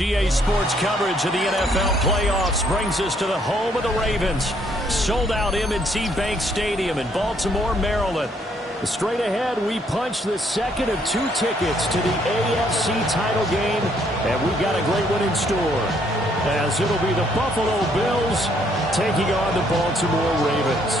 EA Sports coverage of the NFL playoffs brings us to the home of the Ravens. Sold out M&T Bank Stadium in Baltimore, Maryland. Straight ahead, we punch the second of 2 tickets to the AFC title game, and we've got a great one in store, as it'll be the Buffalo Bills taking on the Baltimore Ravens.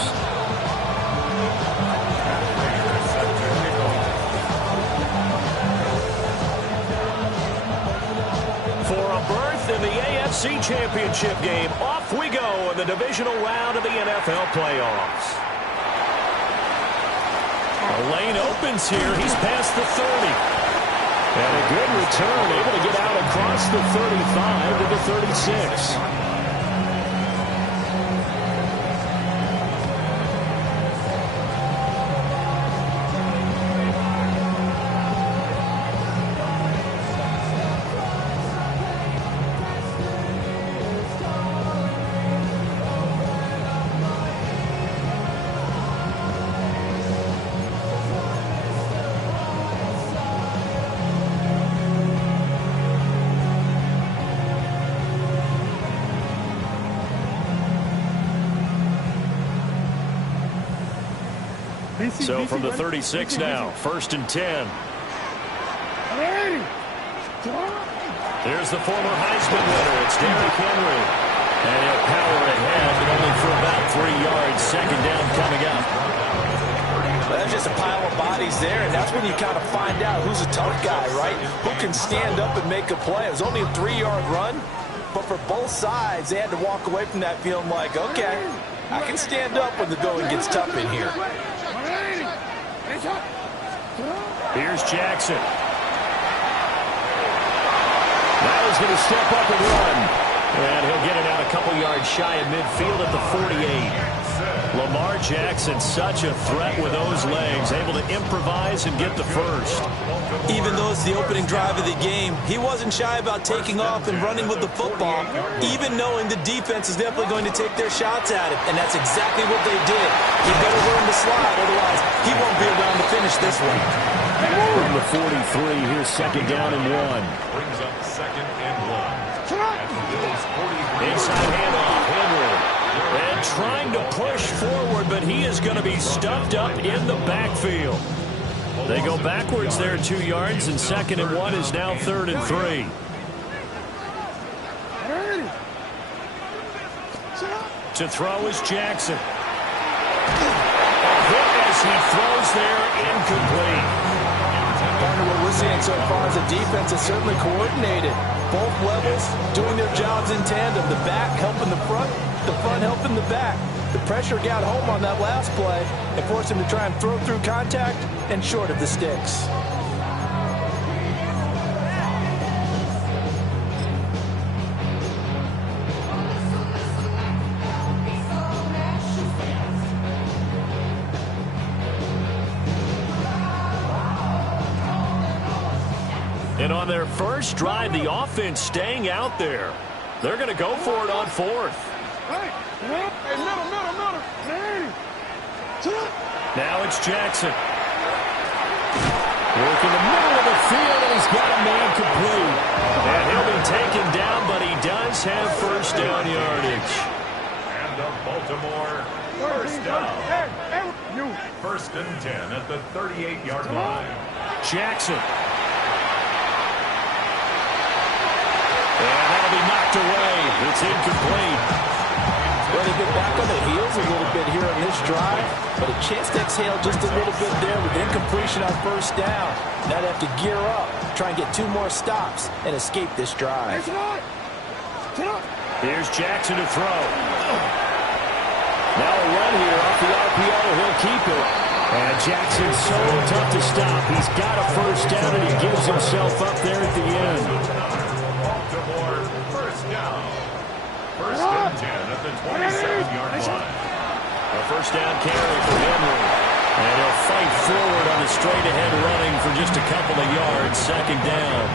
For a berth in the AFC Championship game, off we go in the divisional round of the NFL playoffs. The lane opens here. He's past the 30. And a good return, able to get out across the 35 to the 36. So from the 36 now, 1st and 10. There's the former Heisman winner. It's Derrick Henry. And he'll power ahead, but only for about 3 yards. 2nd down coming up. Well, that's just a pile of bodies there, and that's when you kind of find out who's a tough guy, right? Who can stand up and make a play. It was only a 3-yard run, but for both sides, they had to walk away from that feeling like, okay, I can stand up when the going gets tough in here. Here's Jackson. Now he's going to step up and run. And he'll get it out a couple yards shy of midfield at the 48. Lamar Jackson, such a threat with those legs, able to improvise and get the first. Even though it's the opening drive of the game, he wasn't shy about taking off and running with the football, even knowing the defense is definitely going to take their shots at it. And that's exactly what they did. He better learn to slide, otherwise he won't be around to finish this one. From the 43, here's 2nd down and 1. Brings up 2nd and 1. Inside handoff, Henry. And trying to push forward, but he is going to be stuffed up in the backfield. They go backwards there 2 yards, and 2nd and 1 is now 3rd and 3. To throw is Jackson. A hit as he throws there, incomplete. What we're seeing so far is the defense is certainly coordinated. Both levels doing their jobs in tandem. The back helping the front helping the back. The pressure got home on that last play and forced him to try and throw through contact and short of the sticks. And on their first drive, the offense staying out there. They're going to go for it on 4th. Now it's Jackson. Working the middle of the field, and he's got a man complete. And he'll be taken down, but he does have 1st down yardage. And the Baltimore 1st down. 1st and 10 at the 38-yard line. Jackson. And that'll be knocked away. It's incomplete. Well, they've been back on their heels a little bit here on this drive, but a chance to exhale just a little bit there with incompletion on 1st down. Now they have to gear up, try and get 2 more stops, and escape this drive. Here's Jackson to throw. Now a run here off the RPO. He'll keep it. And Jackson's so tough to stop. He's got a 1st down, and he gives himself up there at the end. Baltimore 1st down. 1st and 10 at the 27-yard line. A 1st down carry for Henry. And he'll fight forward on the straight-ahead running for just a couple of yards. 2nd down.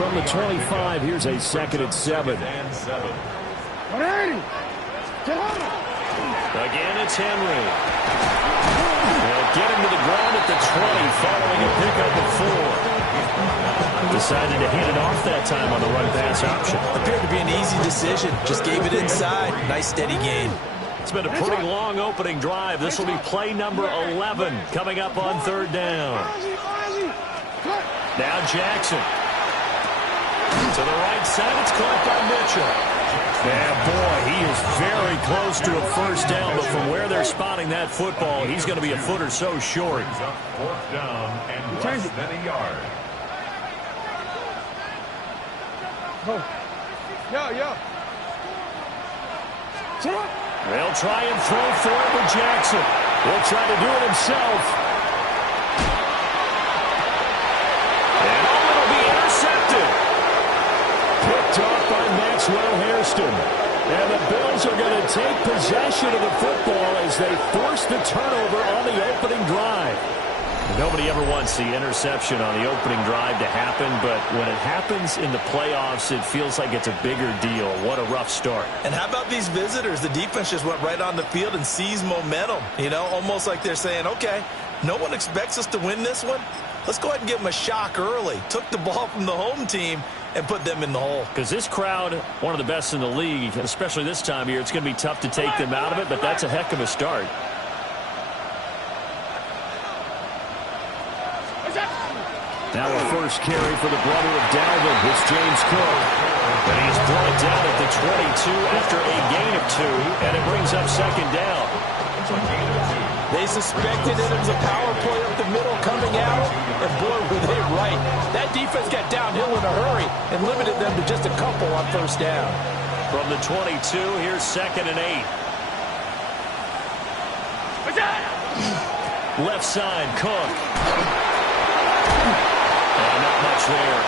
From the 25, here's a 2nd and 7. Again, it's Henry. They'll get him to the ground at the 20, following a pickup of 4. Decided to hand it off that time on the run-pass option. Appeared to be an easy decision. Just gave it inside. Nice steady gain. It's been a pretty long opening drive. This will be play number 11 coming up on third down. Now Jackson. To the right side, it's caught by Mitchell. And boy, he is very close to a first down, but from where they're spotting that football, he's going to be a foot or so short. Fourth down and less than a yard. They'll try and throw for it with Jackson. He'll try to do it himself. And it'll be intercepted. Picked off by Maxwell Hairston. And the Bills are going to take possession of the football as they force the turnover on the opening drive. Nobody ever wants the interception on the opening drive to happen, but when it happens in the playoffs, it feels like it's a bigger deal. What a rough start. And how about these visitors? The defense just went right on the field and seized momentum. You know, almost like they're saying, okay, no one expects us to win this one. Let's go ahead and give them a shock early. Took the ball from the home team and put them in the hole. Because this crowd, one of the best in the league, especially this time of year, it's going to be tough to take them out of it, but that's a heck of a start. Now a first carry for the brother of Dalvin. It's James Cook. And he's brought down at the 22 after a gain of 2, and it brings up second down. They suspected it was a power play up the middle coming out, and boy, were they right. That defense got downhill in a hurry and limited them to just a couple on first down. From the 22, here's second and 8. Left side, Cook. Not much there.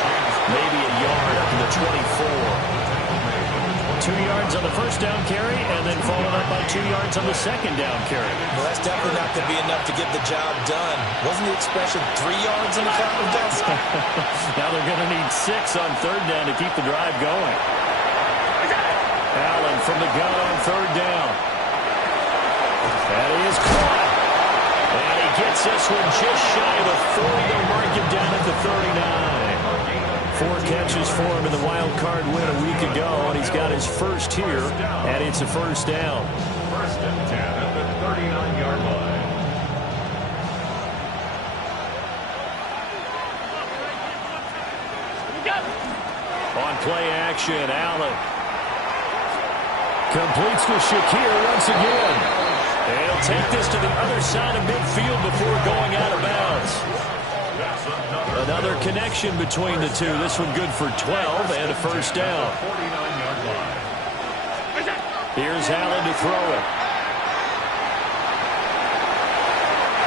Maybe a yard up to the 24. 2 yards on the first down carry, and then followed up by 2 yards on the second down carry. Well, that's definitely not going to be enough to get the job done. Wasn't the expression 3 yards in the cloud of dust? Now they're going to need 6 on third down to keep the drive going. Allen from the gun on third down. That is caught. And he gets this one just shy of the 40. They'll mark him down at the 39. 4 catches for him in the wild card win a week ago, and he's got his first here, and it's a first down. First and 10 at the 39-yard line. On play action, Allen completes to Shakir once again. And he'll take this to the other side of midfield before going out of bounds. Another connection between the two. This one good for 12 and a first down. Here's Allen to throw it.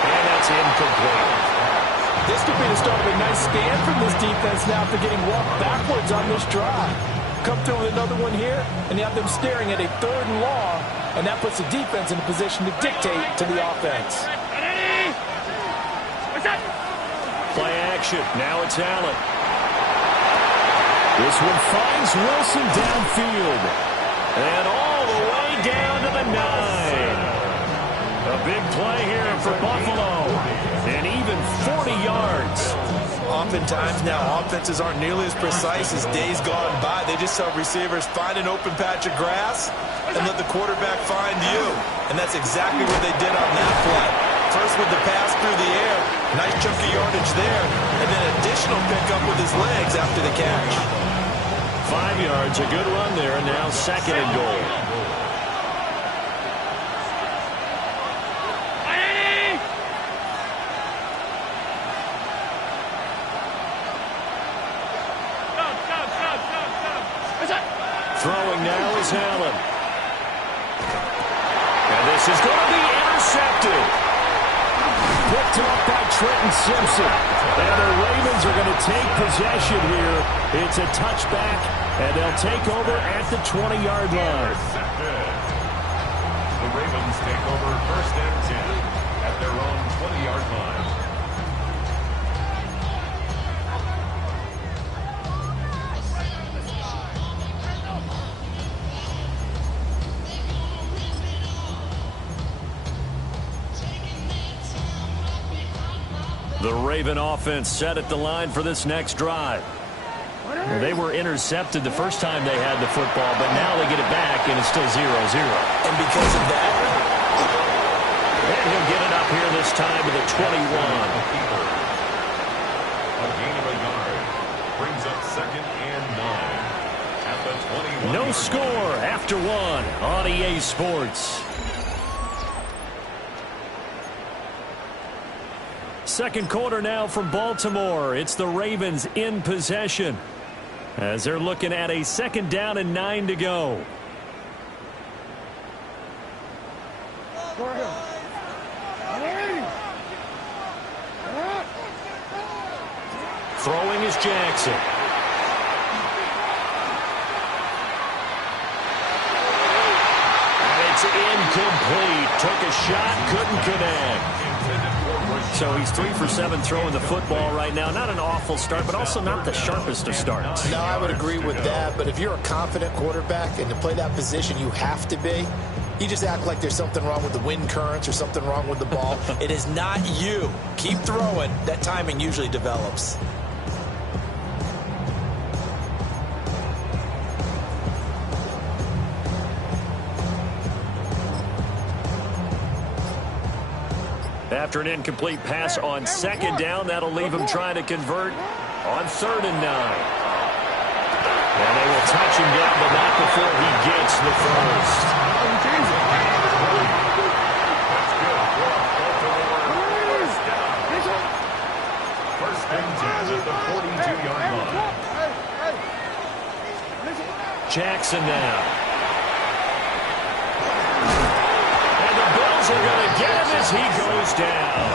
And that's incomplete. This could be the start of a nice stand from this defense now after getting walked backwards on this drive. Come through with another one here, and you have them staring at a 3rd and long, and that puts the defense in a position to dictate to the offense. Play action. Now it's Allen. This one finds Wilson downfield. And all the way down to the 9. A big play here for Buffalo. And even 40 yards. Oftentimes now offenses aren't nearly as precise as days gone by. They just tell receivers, find an open patch of grass and let the quarterback find you. And that's exactly what they did on that play. First with the pass through the air, nice chunk of yardage there, and then additional pickup with his legs after the catch. 5 yards, a good run there, and now second and goal. Throwing now is Allen. And this is going to be intercepted. Picked up by Trenton Simpson. And the Ravens are going to take possession here. It's a touchback, and they'll take over at the 20-yard line. The Ravens take over first and 10 at their own 20-yard line. The Raven offense set at the line for this next drive. They were intercepted the first time they had the football, but now they get it back, and it's still 0-0. And because of that, and he'll get it up here this time to the 21. A gain of a yard brings up 2nd and 9 at the 21. No score after 1 on EA Sports. Second quarter now from Baltimore. It's the Ravens in possession as they're looking at a 2nd down and 9 to go. Throwing is Jackson. And it's incomplete. Took a shot, couldn't connect. So he's 3 for 7 throwing the football right now. Not an awful start, but also not the sharpest of starts. no, I would agree with that. But if you're a confident quarterback and to play that position, you have to be. You just act like there's something wrong with the wind currents or something wrong with the ball. It is not you. Keep throwing. That timing usually develops. After an incomplete pass on 2nd down, that'll leave him trying to convert on 3rd and 9. And they will touch him down, but not before he gets the first. First and 10 at the 42-yard line. Jackson now. Are going to get him as he goes down.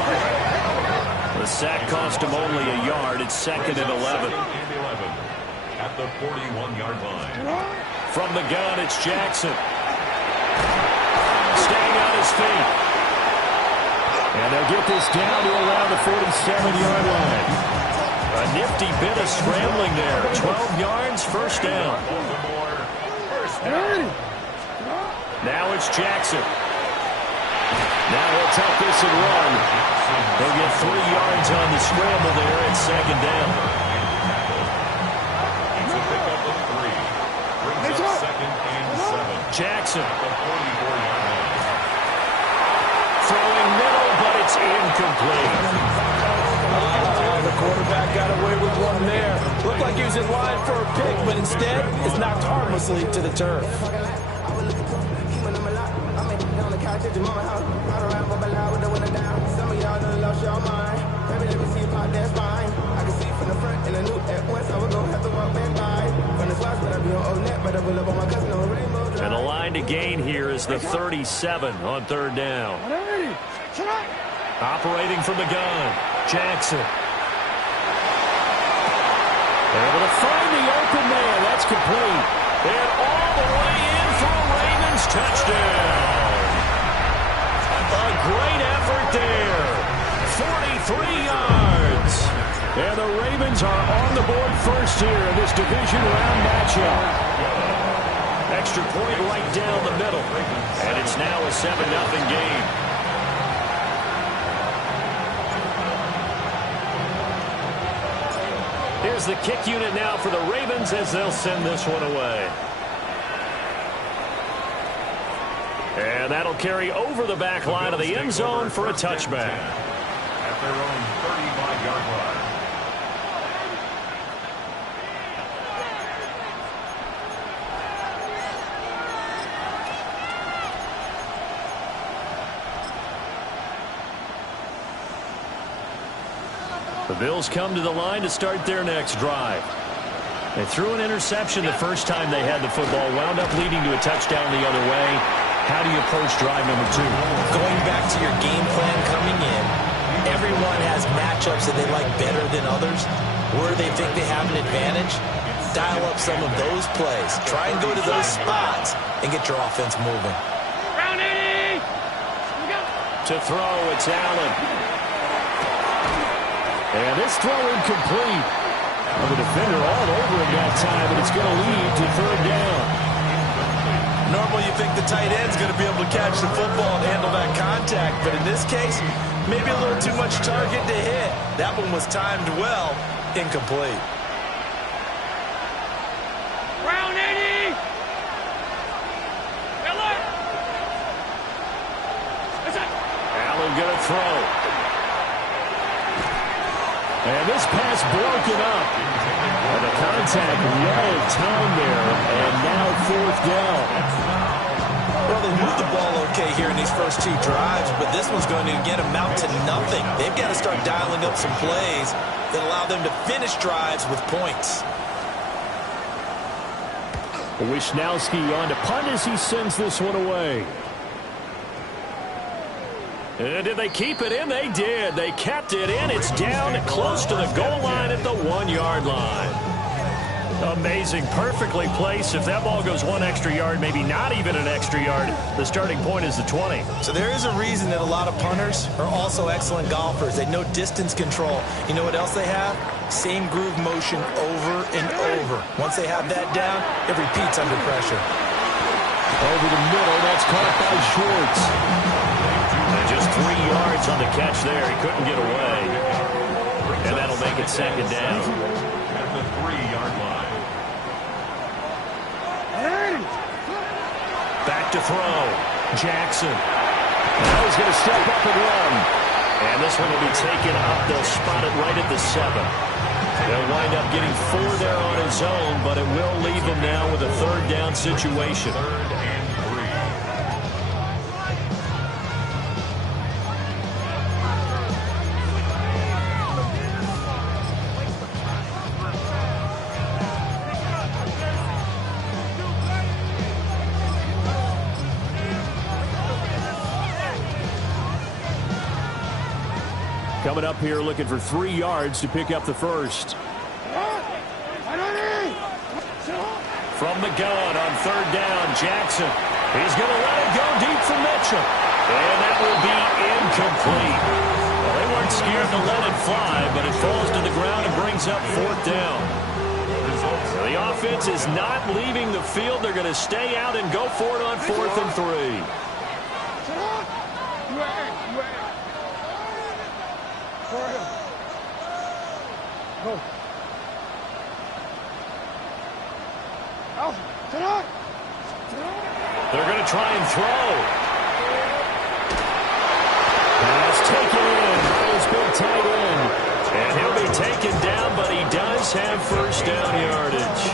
The sack cost him only a yard. It's 2nd and 11. At the 41-yard line. From the gun, it's Jackson. Staying on his feet. And they'll get this down to around the 47-yard line. A nifty bit of scrambling there. 12 yards, first down. Now it's Jackson. Now he'll tuck this and run. He'll get 3 yards on the scramble there at 2nd down. It's a pickup of 3. Brings up 2nd and 7. Jackson. At the 44-yard line. Throwing middle, but it's incomplete. The quarterback got away with one there. Looked like he was in line for a pick, but instead it's knocked harmlessly to the turf. And the line to gain here is the 37 on 3rd down. Operating from the gun, Jackson. Able to find the open man. That's complete. And all the way in for a Ravens touchdown. A great effort there. 43 yards. And the Ravens are on the board first here in this division round matchup. Extra point right down the middle. And it's now a 7-0 game. Here's the kick unit now for the Ravens as they'll send this one away. And that'll carry over the back line of the end zone for a touchback. At their own 35-yard line. The Bills come to the line to start their next drive. They threw an interception the first time they had the football, wound up leading to a touchdown the other way. How do you approach drive number 2? Going back to your game plan coming in, everyone has matchups that they like better than others. Where they think they have an advantage, dial up some of those plays. Try and go to those spots and get your offense moving. To throw, it's Allen. And this throw incomplete. The defender all over him that time, and it's going to lead to 3rd down. Normally you think the tight end's going to be able to catch the football and handle that contact, but in this case, maybe a little too much target to hit. That one was timed well, incomplete. Round 80! Allen gonna throw. And this pass broken up. And the contact well timed there. And now 4th down. Well, they moved the ball okay here in these first 2 drives, but this one's going to again amount to nothing. They've got to start dialing up some plays that allow them to finish drives with points. Wisnowski on to punt as he sends this one away. And did they keep it in? They did. They kept it in. It's down close to the goal line at the 1-yard line. Amazing. Perfectly placed. If that ball goes 1 extra yard, maybe not even an extra yard, the starting point is the 20. So there is a reason that a lot of punters are also excellent golfers. They know distance control. You know what else they have? Same groove motion over and over. Once they have that down, it repeats under pressure. Over the middle, that's caught by Schwartz. And just 3 yards on the catch there. He couldn't get away. And that'll make it 2nd down. At the 3-yard line. Back to throw. Jackson. Now he's going to step up and run. And this one will be taken up. They'll spot it right at the 7. They'll wind up getting 4 there on his own, but it will leave him now with a 3rd down situation. 3rd and 3. Coming up here looking for 3 yards to pick up the first. From the gun on 3rd down, Jackson. He's going to let it go deep for Mitchell. And that will be incomplete. Well, they weren't scared to let it fly, but it falls to the ground and brings up 4th down. So the offense is not leaving the field. They're going to stay out and go for it on 4th and 3. They're going to try and throw. Pass taken in by his big tight end. And he'll be taken down, but he does have 1st down yardage.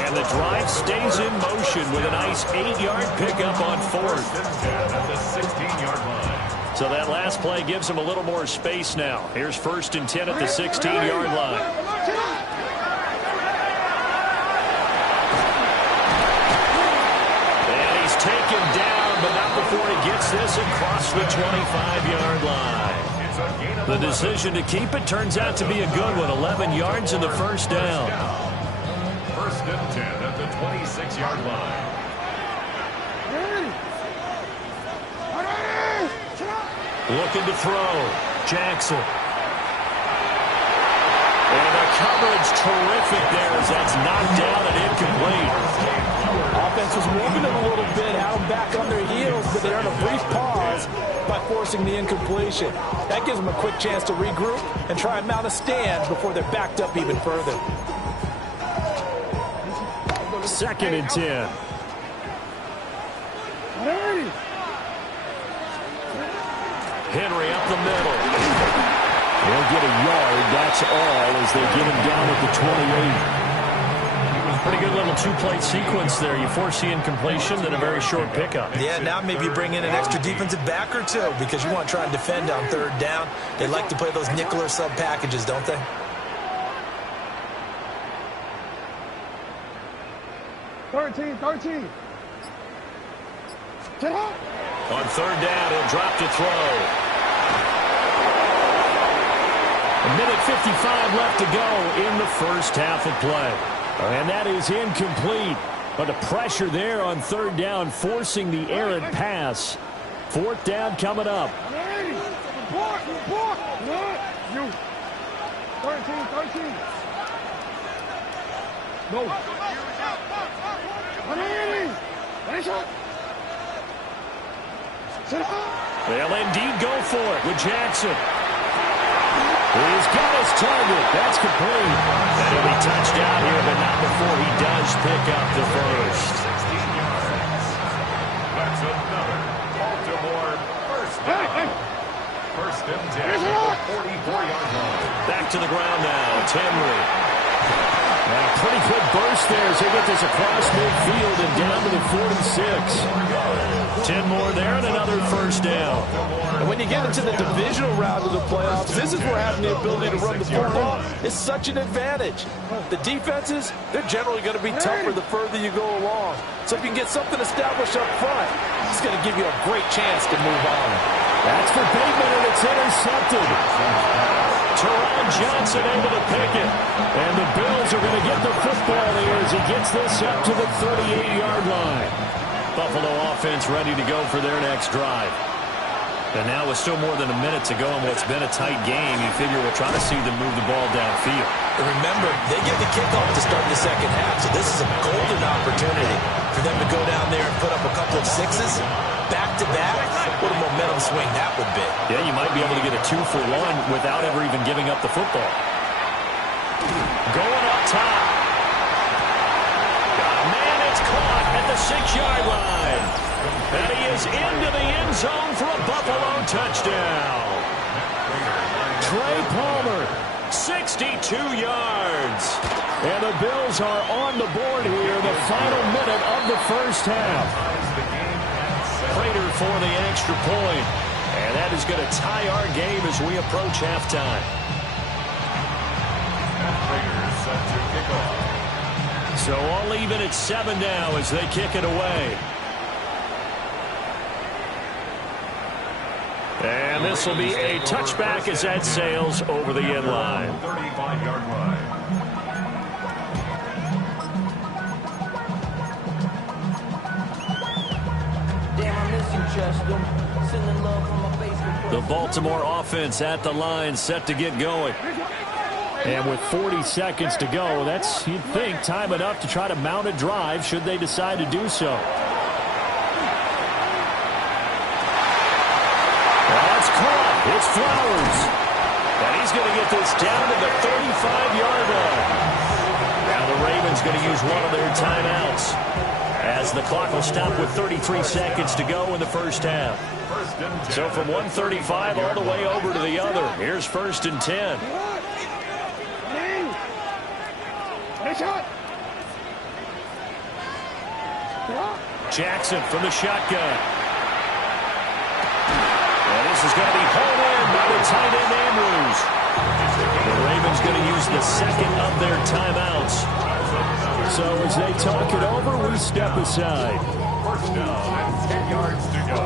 And the drive stays in motion with a nice 8-yard pickup on 4th. At the 16-yard line. So that last play gives him a little more space now. Here's 1st and 10 at the 16-yard line. Taken down, but not before he gets this across the 25-yard line. The decision to keep it turns out to be a good one. 11 yards in the 1st down. 1st and 10 at the 26-yard line. Looking to throw. Jackson. And the coverage terrific there as that's knocked down and incomplete. Offense was moving it a little bit, had them back on their heels, but they earned a brief pause by forcing the incompletion. That gives them a quick chance to regroup and try and mount a stand before they're backed up even further. 2nd and 10. Henry up the middle. He'll get a yard, that's all, as they get him down at the 28. Pretty good little 2-play sequence there. You force the incompletion, then a very short pickup. Yeah, now maybe you bring in an extra defensive back or 2 because you want to try and defend on 3rd down. They like to play those nickel or sub packages, don't they? On 3rd down, he'll drop to throw. 1:55 left to go in the 1st half of play. And that is incomplete. But the pressure there on 3rd down, forcing the errant pass. 4th down coming up. 13. No. They'll indeed go for it with Jackson. He's got his target. That's complete. And he'll be touched out here, but not before he does pick up the first. 16 yards. That's another Baltimore first down. First and 10 at the 44-yard line. Back to the ground now. Henry. Now, pretty good burst there as they get this across midfield and down to the 46. 10 more there and another first down. And when you get into the divisional round of the playoffs, this is where having the ability to run the football is such an advantage. The defenses, they're generally going to be tougher the further you go along. So if you can get something established up front, it's going to give you a great chance to move on. That's for Bateman, and it's intercepted. Teron Johnson able to pick it. And the Bills are going to get the football here as he gets this up to the 38-yard line. Buffalo offense ready to go for their next drive. And now with still more than a minute to go in what's been a tight game, you figure we'll try to see them move the ball downfield. And remember, they get the kickoff to start the second half, so this is a golden opportunity for them to go down there and put up a couple of sixes. Back-to-back, what a momentum swing that would be. Yeah, you might be able to get a 2-for-1 without ever even giving up the football. Going up top. Man, it's caught at the 6-yard line. And he is into the end zone for a Buffalo touchdown. Trey Palmer, 62 yards. And the Bills are on the board here in the final minute of the first half. Prater for the extra point. And that is going to tie our game as we approach halftime. Prater set to kick off. So all even at 7 now as they kick it away. And this will be a touchback as that sails over the end line. 35-yard line. The Baltimore offense at the line, set to get going. And with 40 seconds to go, that's, you'd think, time enough to try to mount a drive should they decide to do so. That's caught. It's Flowers. And he's going to get this down to the 35-yard line. Now the Ravens going to use one of their timeouts, as the clock will stop with 33 seconds to go in the first half. So from 135 all the way over to the other. Here's 1st and 10. Jackson from the shotgun. And this is going to be hauled in by the tight end Andrews. The Ravens going to use the second of their timeouts. So as they talk it over, we step aside. First down and 10 yards to go.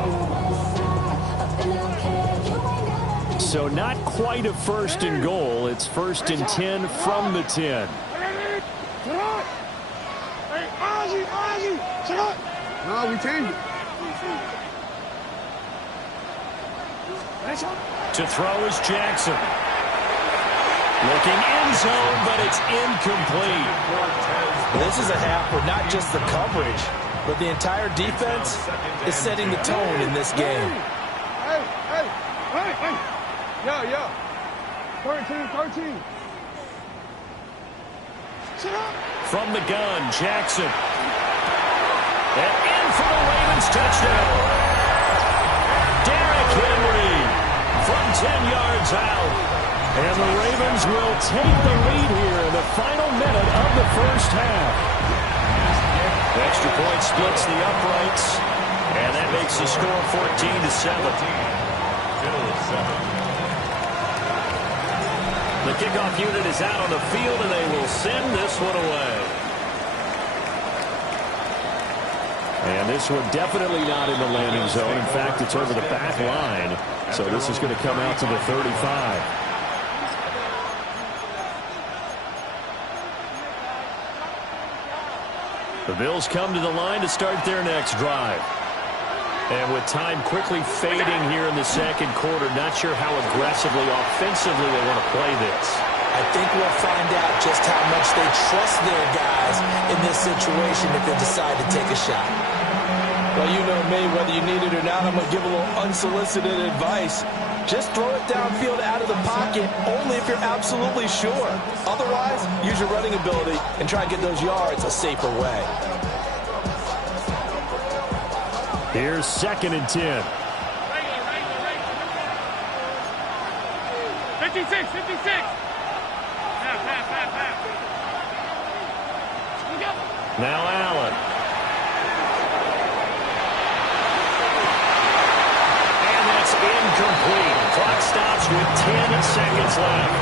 So not quite a 1st and goal. It's 1st and 10 from the 10. No, we changed it. To throw is Jackson. Looking end zone, but it's incomplete. This is a half where not just the coverage, but the entire defense is setting the tone in this game. Hey. Yeah. 13. From the gun, Jackson. And in for the Ravens touchdown. Derrick Henry from 10 yards out. And the Ravens will take the lead here in the final minute of the first half. The extra point splits the uprights. And that makes the score 14-7. The kickoff unit is out on the field, and they will send this one away. And this one definitely not in the landing zone. In fact, it's over the back line. So this is going to come out to the 35. The Bills come to the line to start their next drive. And with time quickly fading here in the second quarter, not sure how aggressively, offensively they want to play this. I think we'll find out just how much they trust their guys in this situation if they decide to take a shot. Well, you know me, whether you need it or not, I'm going to give a little unsolicited advice. Just throw it downfield out of the pocket, only if you're absolutely sure. Otherwise, use your running ability and try and get those yards a safer way. Here's 2nd and 10. 56, 56. Now Allen. And that's incomplete. Clock stops with 10 seconds left.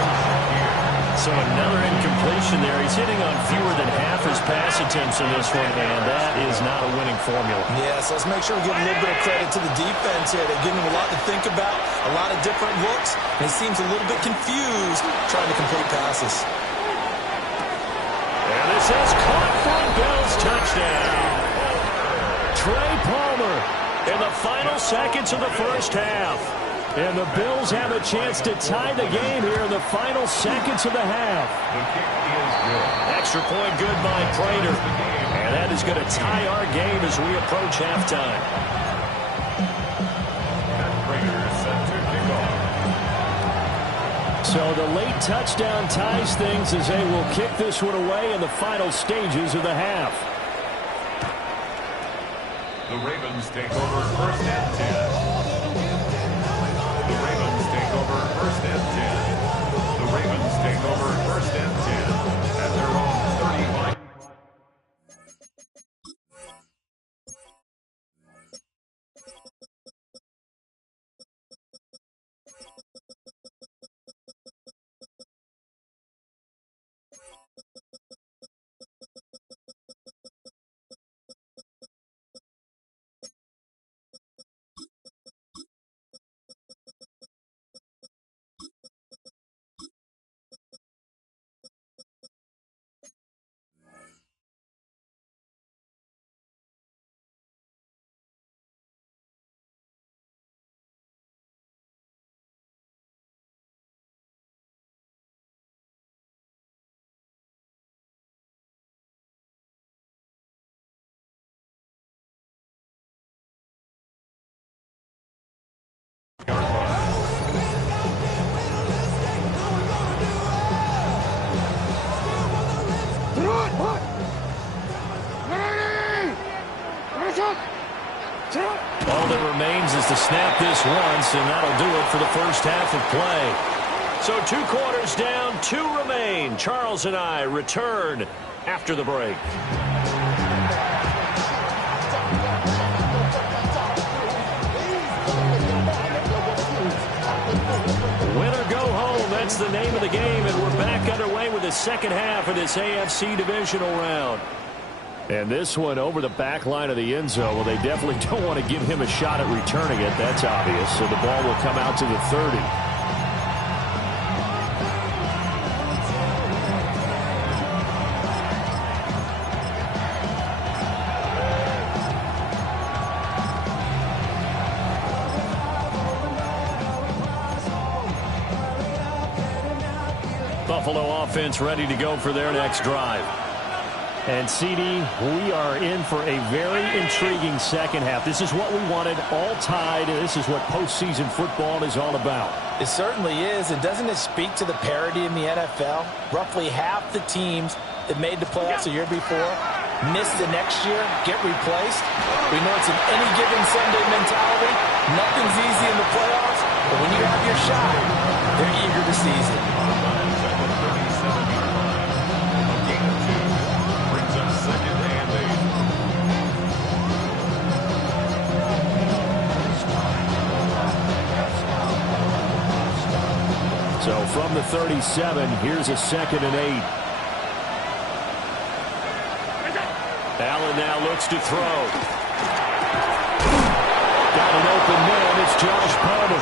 So another incompletion there. He's hitting on fewer than half his pass attempts in this one, and that is not a winning formula. Yes, let's make sure we give a little bit of credit to the defense here. They're giving him a lot to think about, a lot of different looks, and he seems a little bit confused trying to complete passes. And this is caught for a Bills touchdown. Trey Palmer in the final seconds of the first half. And the Bills have a chance to tie the game here in the final seconds of the half. The kick is good. Extra point good by Prater. And that is going to tie our game as we approach halftime. And Prater is set to kick off. So the late touchdown ties things as they will kick this one away in the final stages of the half. The Ravens take over 1st and 10. The Ravens take over 1st and 10. The Ravens take over 1st and 10 at their own 35. All that remains is to snap this once, and that'll do it for the first half of play. So 2 quarters down, 2 remain. Charles and I return after the break. Win or go home, that's the name of the game, and we're back underway with the second half of this AFC divisional round. And this one over the back line of the end zone. Well, they definitely don't want to give him a shot at returning it. That's obvious. So the ball will come out to the 30. Buffalo offense ready to go for their next drive. And, CD, we are in for a very intriguing second half. This is what we wanted, all tied. This is what postseason football is all about. It certainly is. And doesn't it speak to the parity in the NFL? Roughly half the teams that made the playoffs the year before miss the next year, get replaced. We know it's an any given Sunday mentality. Nothing's easy in the playoffs. But when you have your shot, they're eager to seize it. So from the 37, here's a 2nd and 8. Allen now looks to throw. Got an open man. It's Josh Palmer.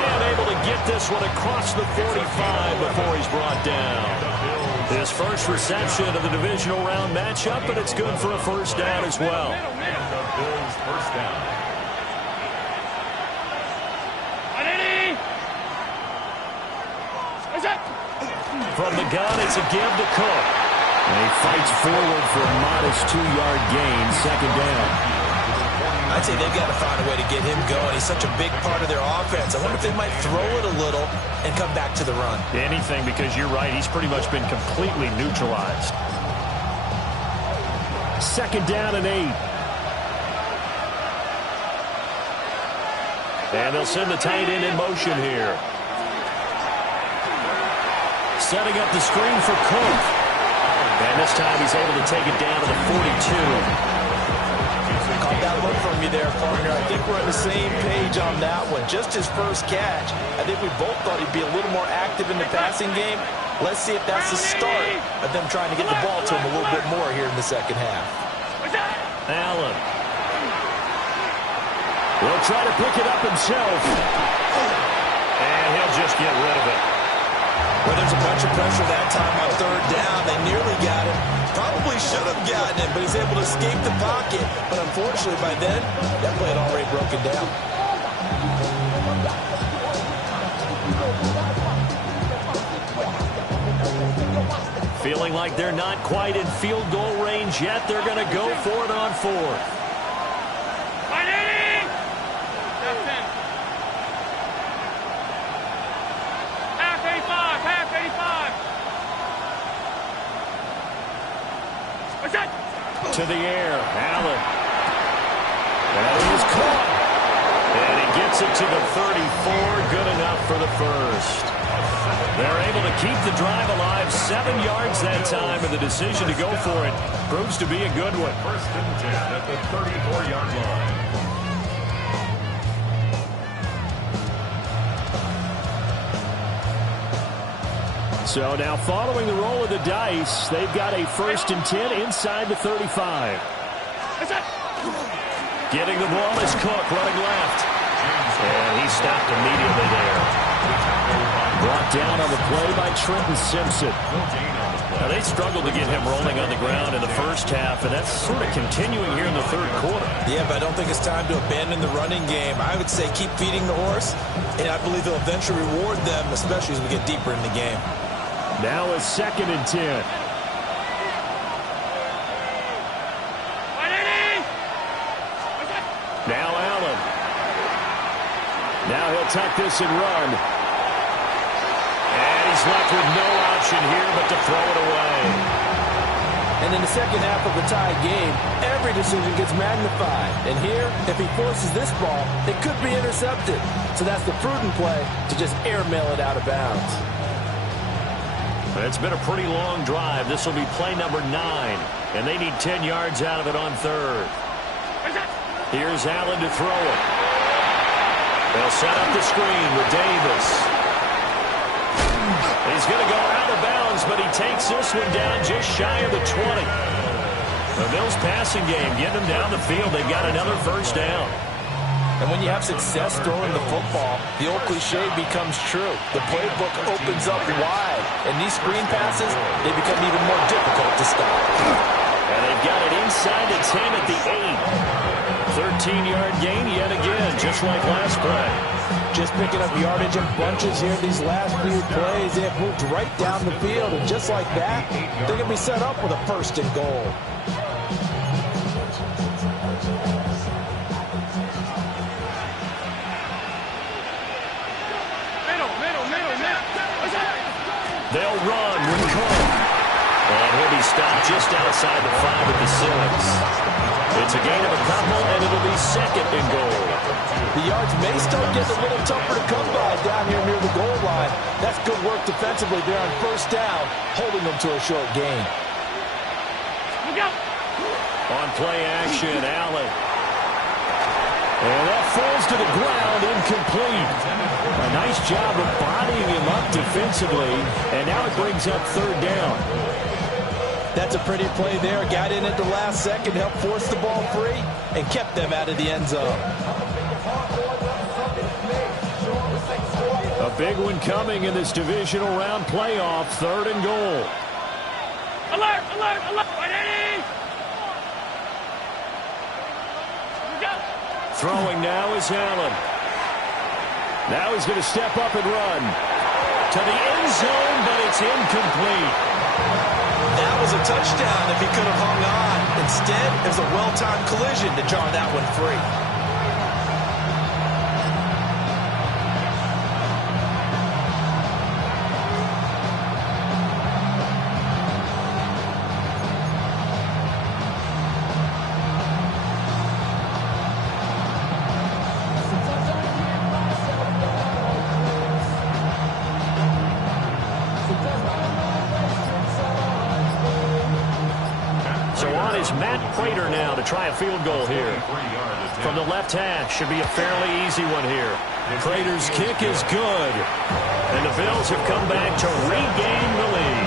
And able to get this one across the 45 before he's brought down. His first reception of the divisional round matchup, but it's good for a first down as well. Bills first down. From the gun, it's a give to Cook. And he fights forward for a modest 2-yard gain, 2nd down. I'd say they've got to find a way to get him going. He's such a big part of their offense. I wonder if they might throw it a little and come back to the run. Anything, because you're right. He's pretty much been completely neutralized. 2nd down and 8. And they'll send the tight end in motion here. Setting up the screen for Cook. And this time he's able to take it down to the 42. Caught that look from you there, partner. I think we're on the same page on that one. Just his first catch. I think we both thought he'd be a little more active in the passing game. Let's see if that's the start of them trying to get the ball to him a little bit more here in the second half. Allen will try to pick it up himself. And he'll just get rid of it. Well, there's a bunch of pressure that time on 3rd down. They nearly got him. Probably should have gotten him, but he's able to escape the pocket. But unfortunately, by then, that play had already broken down. Feeling like they're not quite in field goal range yet. They're going to go for it on 4th. To the air, Allen. That is caught. And he gets it to the 34. Good enough for the first. They're able to keep the drive alive. 7 yards that time, and the decision to go for it proves to be a good one. 1st and 10 at the 34-yard line. So now following the roll of the dice, they've got a 1st and 10 inside the 35. Getting the ball is Cook running left. And he stopped immediately there. Brought down on the play by Trenton Simpson. Now they struggled to get him rolling on the ground in the first half, and that's sort of continuing here in the 3rd quarter. Yeah, but I don't think it's time to abandon the running game. I would say keep feeding the horse, and I believe they'll eventually reward them, especially as we get deeper in the game. Now it's 2nd and 10. Now Allen. Now he'll tuck this and run. And he's left with no option here but to throw it away. And in the second half of a tie game, every decision gets magnified. And here, if he forces this ball, it could be intercepted. So that's the prudent play to just airmail it out of bounds. It's been a pretty long drive. This will be play number 9. And they need 10 yards out of it on 3rd. Here's Allen to throw it. They'll set up the screen with Davis. He's going to go out of bounds, but he takes this one down just shy of the 20. The Bills passing game getting them down the field. They've got another 1st down. And when you have success throwing the football, the old cliche becomes true. The playbook opens up wide, and these screen passes, they become even more difficult to stop. And they've got it inside the 10 at the 8. 13-yard gain yet again, just like last play. Just picking up yardage in bunches here these last few plays. They have moved right down the field, and just like that, they're going to be set up with a 1st and goal. They'll run with Cook. And he'll be stopped just outside the 5 at the 6. It's a gain of a couple, and it'll be 2nd and goal. The yards may start getting a little tougher to come by down here near the goal line. That's good work defensively there on 1st down, holding them to a short gain. On play action, Allen. And that falls to the ground, incomplete. A nice job of bodying him up defensively, and now it brings up 3rd down. That's a pretty play there. Got in at the last second, helped force the ball free, and kept them out of the end zone. A big one coming in this divisional round playoff, 3rd and goal. Alert, alert, alert. Throwing now is Allen. Now he's going to step up and run. To the end zone, but it's incomplete. That was a touchdown if he could have hung on. Instead, it was a well-timed collision to draw that one free. is Matt Prater now to try a field goal here. From the left hash, should be a fairly easy one here. Prater's kick is good. And the Bills have come back to regain the lead.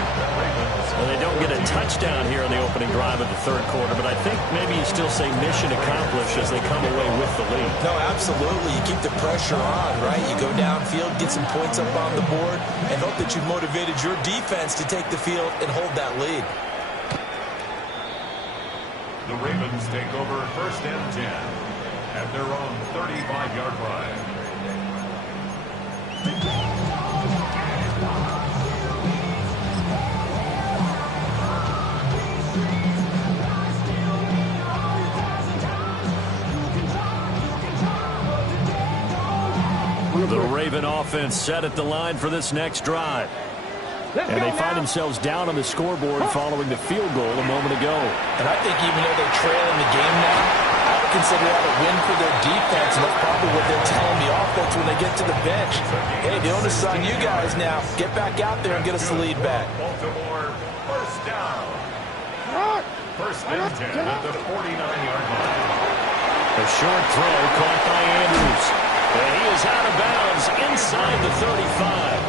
Well, they don't get a touchdown here in the opening drive of the third quarter, but I think maybe you still say mission accomplished as they come away with the lead. No, absolutely. You keep the pressure on, right? You go downfield, get some points up on the board, and hope that you've motivated your defense to take the field and hold that lead. The Ravens take over 1st and 10 at their own 35-yard line. The Raven offense set at the line for this next drive. And they find themselves down on the scoreboard following the field goal a moment ago. And I think even though they're trailing the game now, I would consider that a win for their defense, and that's probably what they're telling the offense when they get to the bench. Hey, the onus is on you guys now. Get back out there and get us the lead back. Baltimore, 1st down. 1st and 10 at the 49-yard line. A short throw caught by Andrews. And he is out of bounds inside the 35.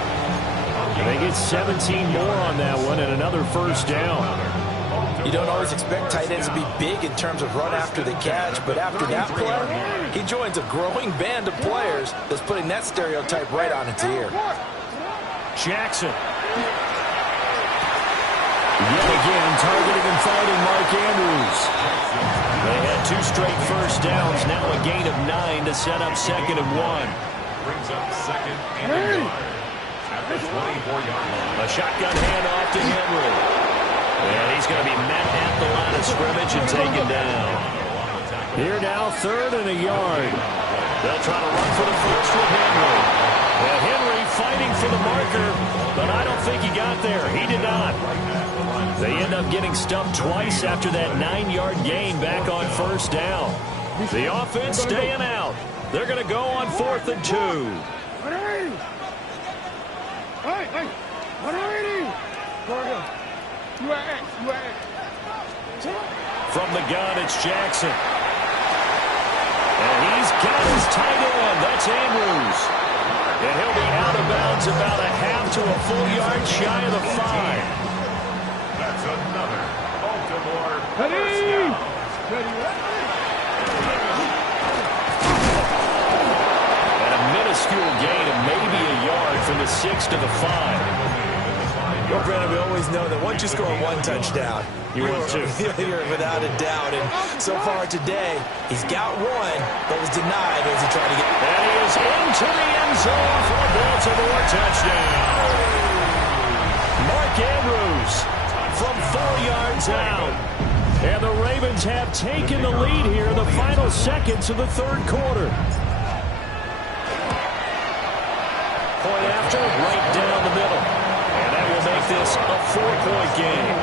They get 17 more on that one and another 1st down. You don't always expect tight ends to be big in terms of run after the catch, but after that play, he joins a growing band of players that's putting that stereotype right on its ear. Jackson. Yet again, targeting and finding Mark Andrews. They had 2 straight 1st downs, now a gain of 9 to set up 2nd and 1. Brings up 2nd and 1. At the 24-yard line. A shotgun handoff to Henry. And he's going to be met at the line of scrimmage and taken down. Here now, 3rd and a yard. They'll try to run for the first with Henry. And Henry fighting for the marker, but I don't think he got there. He did not. They end up getting stumped twice after that 9-yard gain back on 1st down. The offense staying out. They're going to go on 4th and 2. Hey, what are you? You are X. From the gun, it's Jackson. And he's got his tight end. That's Andrews. And he'll be out of bounds about a half to a full yard shy of the 5. That's another Baltimore Ready? 1st down. And a minuscule gain of maybe a yard from the 6 to the 5. Well, Brandon, we always know that once you score 1 touchdown, You win 2. You're without a doubt. And so far today, he's got 1, but was denied as he tried to get. And he is into the end zone for a Baltimore touchdown. Mark Andrews from 4 yards out. And the Ravens have taken the lead here in the final seconds of the third quarter. Point after, right down the middle. And that will make this a 4-point game.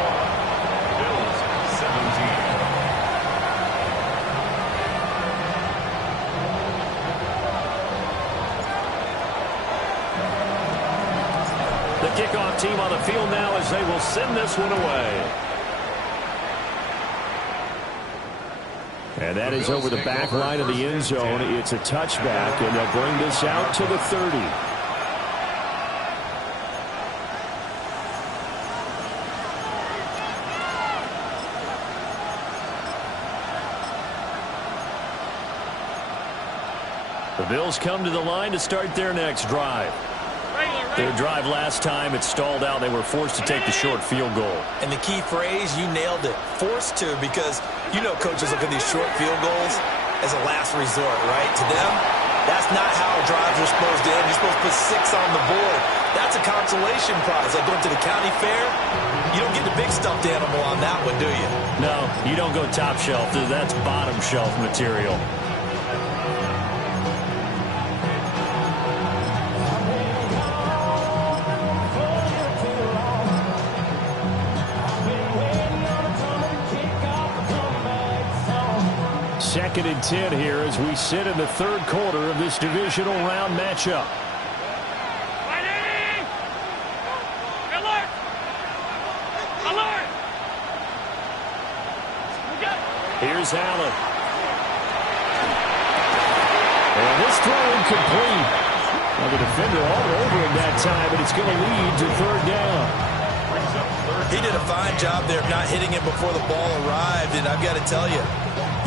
Bills 17. The kickoff team on the field now as they will send this one away. And that is over the back line of the end zone. It's a touchback, and they'll bring this out to the 30. The Bills come to the line to start their next drive. Their drive last time, it stalled out. They were forced to take the short field goal. And the key phrase, you nailed it, forced to, because you know coaches look at these short field goals as a last resort, right? To them, that's not how drives are supposed to end. You're supposed to put 6 on the board. That's a consolation prize. Like going to the county fair, you don't get the big stuffed animal on that one, do you? No, you don't go top shelf. That's bottom shelf material. Second and 10 here as we sit in the third quarter of this divisional round matchup. Fighting! Alert! Alert! Here's Allen. And this throw incomplete. Well, the defender all over him that time, but it's going to lead to third down. He did a fine job there of not hitting him before the ball arrived, and I've got to tell you,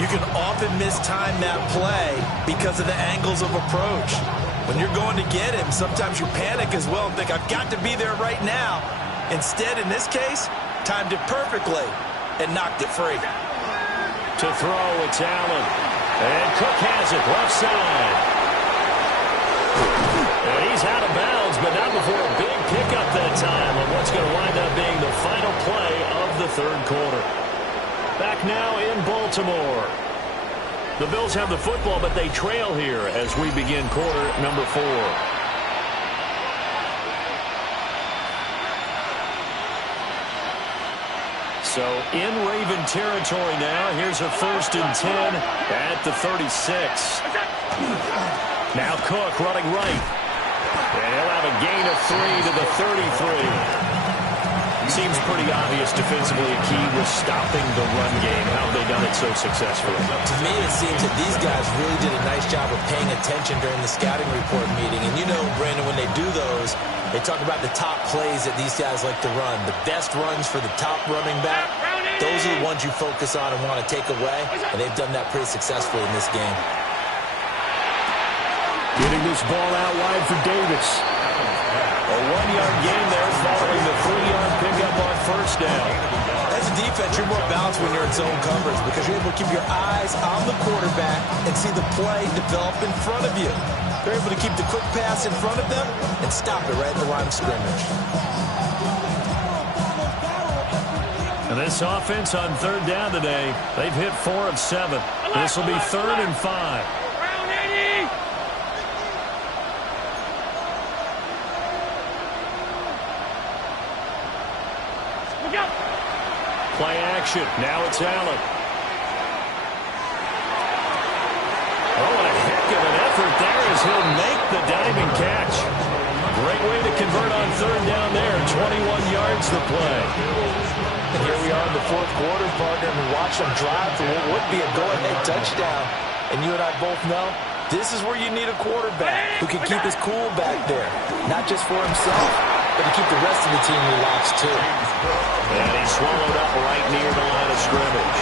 you can often mistime that play because of the angles of approach. When you're going to get him, sometimes you panic as well and think, I've got to be there right now. Instead, in this case, timed it perfectly and knocked it free. To throw, it's Allen. And Cook has it, left side. And he's out of bounds, but not before a big pickup that time on what's going to wind up being the final play of the third quarter. Back now in Baltimore. The Bills have the football, but they trail here as we begin quarter number 4. So in Raven territory now. Here's a 1st and 10 at the 36. Now Cook running right. And he'll have a gain of 3 to the 33. Seems pretty obvious defensively a key was stopping the run game. How have they done it so successfully? To me, it seems that these guys really did a nice job of paying attention during the scouting report meeting. And you know, Brandon, when they do those, they talk about the top plays that these guys like to run. The best runs for the top running back. Those are the ones you focus on and want to take away. And they've done that pretty successfully in this game. Getting this ball out wide for Davis. A 1-yard gain there following the 3-yard pickup on first down. As a defense, you're more balanced when you're in zone coverage because you're able to keep your eyes on the quarterback and see the play develop in front of you. They're able to keep the quick pass in front of them and stop it right at the line of scrimmage. And this offense on third down today, they've hit 4 of 7. This will be 3rd and 5. Play action. Now it's Allen. Oh, and a heck of an effort there as he'll make the diving catch. Great way to convert on third down there. 21 yards the play. And here we are in the fourth quarter, partner, and watch them drive for what would be a go-ahead touchdown. And you and I both know this is where you need a quarterback who can keep his cool back there. Not just for himself, but to keep the rest of the team relaxed too. And he swallowed up right near the line of scrimmage.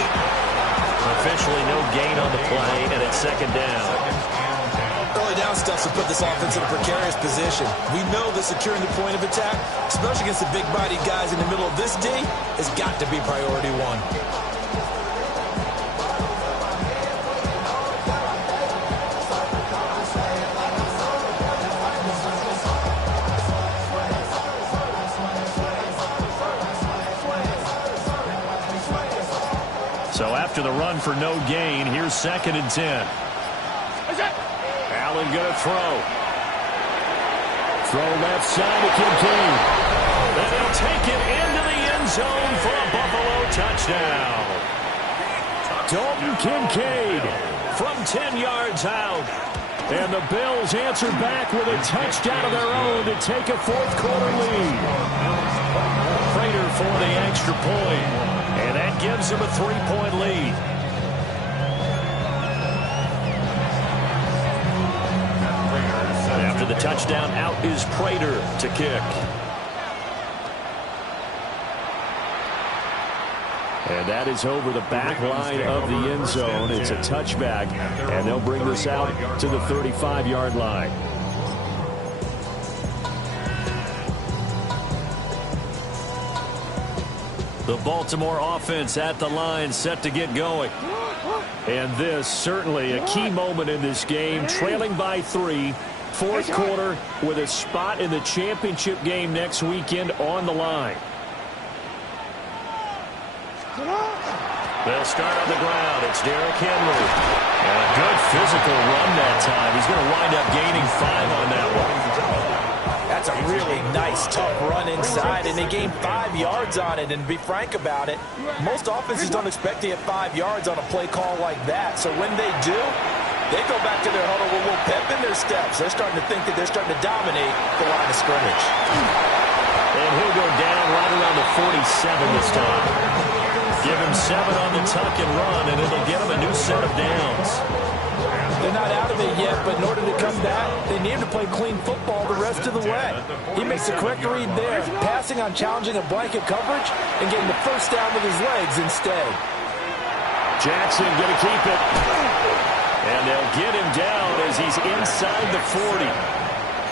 Officially no gain on the play, and it's 2nd down. Early down stuff to put this offense in a precarious position. We know that securing the point of attack, especially against the big-bodied guys in the middle of this D, has got to be priority 1. So after the run for no gain, here's 2nd and 10. Allen going to throw. Throw left side to Kincaid. And he'll take it into the end zone for a Buffalo touchdown. Dalton Kincaid from 10 yards out. And the Bills answer back with a touchdown of their own to take a fourth quarter lead. Prater for the extra point. And that gives them a 3-point lead. And after the touchdown, out is Prater to kick. And that is over the back line of the end zone. It's a touchback, and they'll bring this out to the 35-yard line. The Baltimore offense at the line, set to get going. And this certainly a key moment in this game, trailing by 3, fourth quarter with a spot in the championship game next weekend on the line. They'll start on the ground. It's Derrick Henry. And a good physical run that time. He's going to wind up gaining 5 on that one. That's a really nice, tough run inside, and they gained 5 yards on it. And to be frank about it, most offenses don't expect to get 5 yards on a play call like that. So when they do, they go back to their huddle with a little pep in their steps. They're starting to think that they're starting to dominate the line of scrimmage. And he'll go down right around the 47 this time. Give him 7 on the tuck and run, and it'll get him a new set of downs. They're not out of it yet, but in order to come back, they need to play clean football the rest of the way. He makes the correct read there, passing on challenging a blanket coverage and getting the first down with his legs instead. Jackson going to keep it. And they'll get him down as he's inside the 40.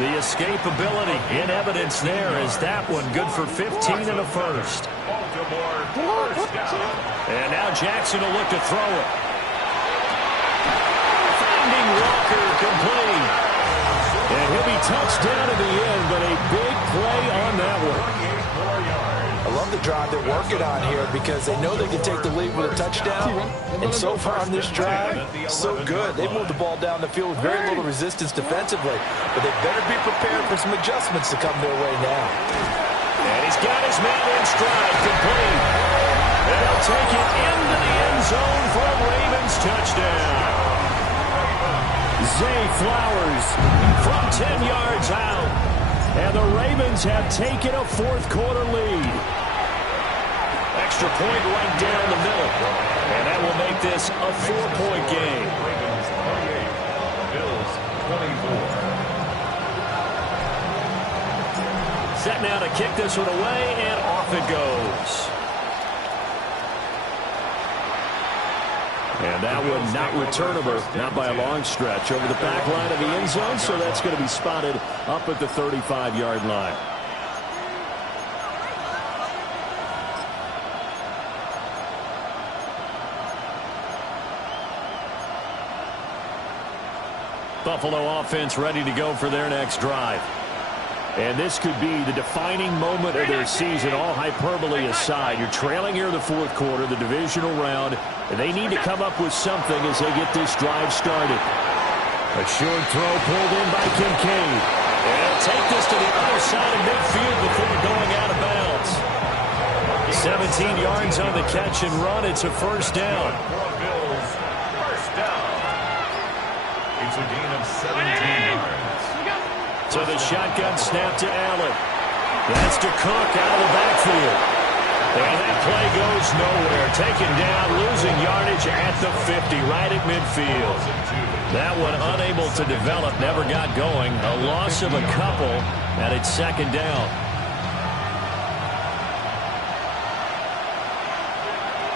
The escapability in evidence there as that one good for 15 and a first. And now Jackson will look to throw it. Finding Walker complete. And he'll be touched down at the end, but a big play on that one. I love the drive they're working on here because they know they can take the lead with a touchdown. And so far on this drive, so good. They moved the ball down the field with very little resistance defensively. But they better be prepared for some adjustments to come their way now. And he's got his man in stride, complete. And he'll take it into the end zone for a Ravens touchdown. Zay Flowers from 10 yards out. And the Ravens have taken a fourth-quarter lead. Extra point right down the middle. And that will make this a 4-point game. Ravens 28, Bills 24. Set now to kick this one away, and off it goes. And that one not returnable, not by a long stretch, over the back line of the end zone, so that's going to be spotted up at the 35-yard line. Buffalo offense ready to go for their next drive. And this could be the defining moment of their season, all hyperbole aside. You're trailing here in the fourth quarter, the divisional round, and they need to come up with something as they get this drive started. A short throw pulled in by Kincaid. And he'll take this to the other side of midfield before going out of bounds. 17 yards on the catch and run. It's a first down. Bills, first down. It's a gain of 17 yards. So the shotgun snap to Allen. That's to Cook out of the backfield. And that play goes nowhere. Taken down, losing yardage at the 50, right at midfield. That one unable to develop, never got going. A loss of a couple, and it's second down.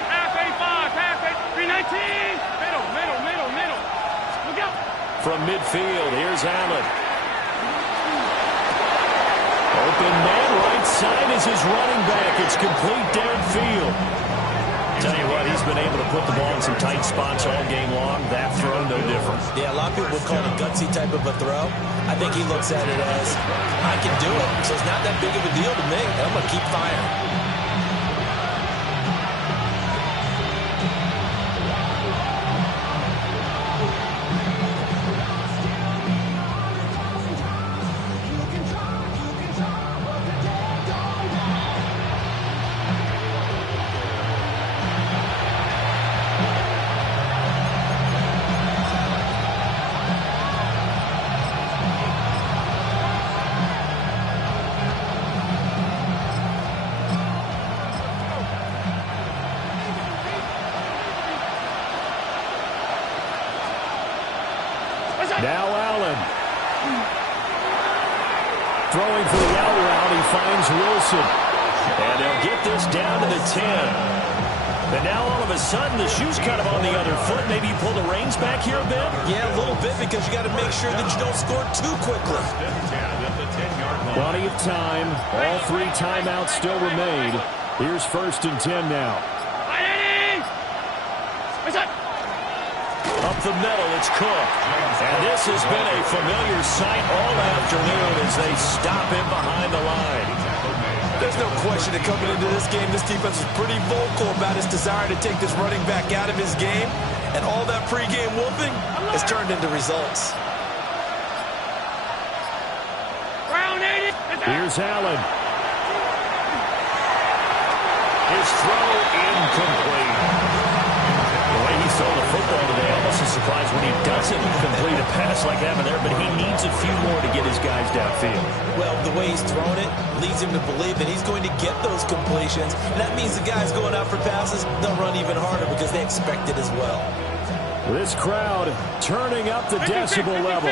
Half 85, half 319. Middle. Look out. From midfield, here's Allen. Open man, right side is his running back. It's complete downfield. Tell you what, he's been able to put the ball in some tight spots all game long. That throw, no different. Yeah, a lot of people would call it a gutsy type of a throw. I think he looks at it as, I can do it, so it's not that big of a deal to me. I'm going to keep firing. Now Allen. Throwing for the out route, he finds Wilson. And they'll get this down to the 10. And now all of a sudden the shoe's kind of on the other foot. Maybe you pull the reins back here a bit? Yeah, a little bit because you got to make sure that you don't score too quickly. Plenty of time. All 3 timeouts still remain. Here's 1st and 10 now. Up the middle, it's Cook. And this has been a familiar sight all afternoon as they stop him behind the line. There's no question that coming into this game, this defense was pretty vocal about its desire to take this running back out of his game. And all that pregame whooping has turned into results. Here's Allen. His throw incomplete. The way he threw the football today, almost a surprised when he doesn't complete a pass like that there, but he needs a few more to get his guys downfield. Well, the way he's thrown it leads him to believe that he's going to get those completions. And that means the guys going out for passes, they'll run even harder because they expect it as well. This crowd turning up the decibel level.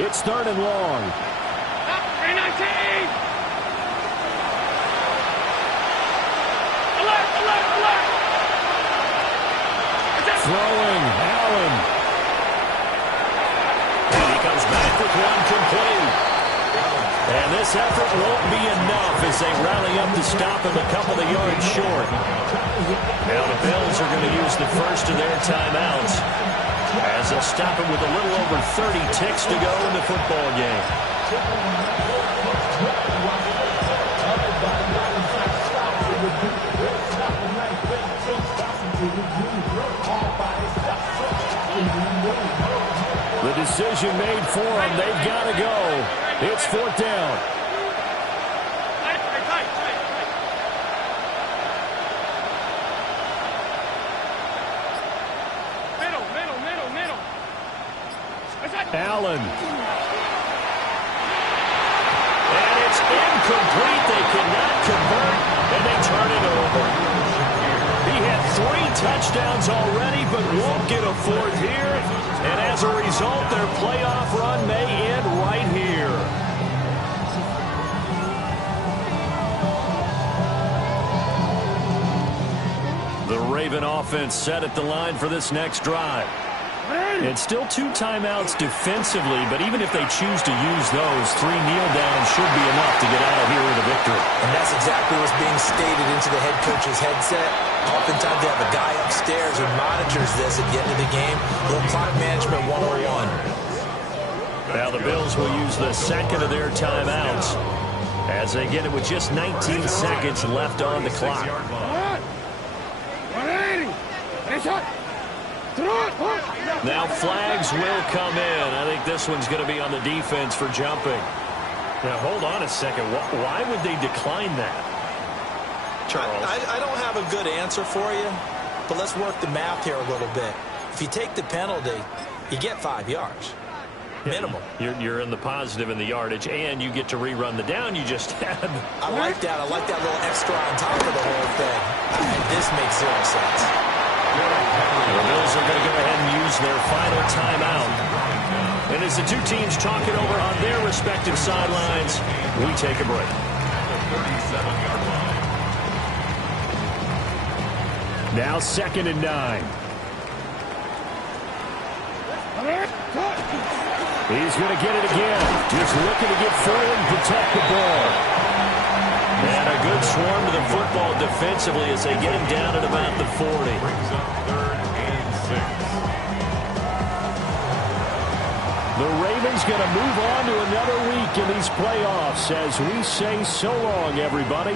It's 3rd and long. 319! Alert, alert, alert! Throwing, Allen. And he comes back with one complete. And this effort won't be enough as they rally up to stop him a couple of yards short. Now the Bills are going to use the first of their timeouts as they'll stop him with a little over 30 ticks to go in the football game. The decision made for them. They've got to go. It's 4th down. Middle. Allen. And it's incomplete. They cannot convert, and they turn it over. He had 3 touchdowns already, but won't get a 4th here. And as a result, their playoff run may end right here. The Raven offense set at the line for this next drive. It's still 2 timeouts defensively, but even if they choose to use those, 3 kneel downs should be enough to get out of here with a victory. And that's exactly what's being stated into the head coach's headset. Oftentimes they have a guy upstairs who monitors this at the end of the game. A little clock management 101. Now the Bills will use the second of their timeouts as they get it with just 19 seconds left on the clock. 180! Now flags will come in. I think this one's going to be on the defense for jumping. Now hold on a second. Why would they decline that? Charles? I don't have a good answer for you, but let's work the math here a little bit. If you take the penalty, you get 5 yards. Minimum. You're in the positive in the yardage, and you get to rerun the down you just had. I like that. I like that little extra on top of the whole thing. This makes 0 sense. The Bills are going to go ahead and use their final timeout. And as the two teams talk it over on their respective sidelines, we take a break. Now 2nd and 9. He's going to get it again. Just looking to get forward and protect the ball. And a good swarm to the football defensively as they get him down at about the 40. Brings up 3rd and 6. The Ravens going to move on to another week in these playoffs as we say so long, everybody.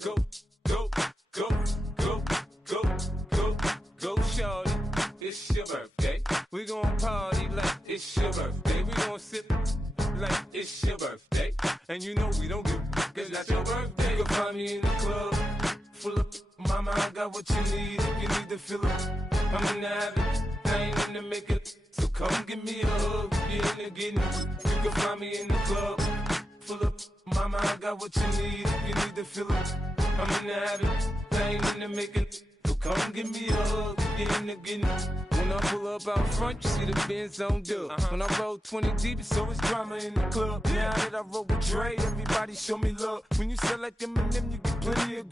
Go, shorty. It's your birthday. We gon' party like it's your birthday. We gon' sip like it's your birthday. And you know we don't give cause that's your birthday. You can find me in the club, full up. Mama, I got what you need if you need to fill up. I'm in the habit, I ain't in the makeup. So come give me a hug, you're in the getting. You can find me in the club, full up. Mama, I got what you need if you need to fill up. I'm in the habit, I ain't in the makeup. So come give me a hug, you're in the getting. When I pull up out front, you see the Benz on dub. When I roll 20 deep, it's always drama in the club. Now that I roll with Dre, everybody show me love. When you sell like them and them, you get plenty of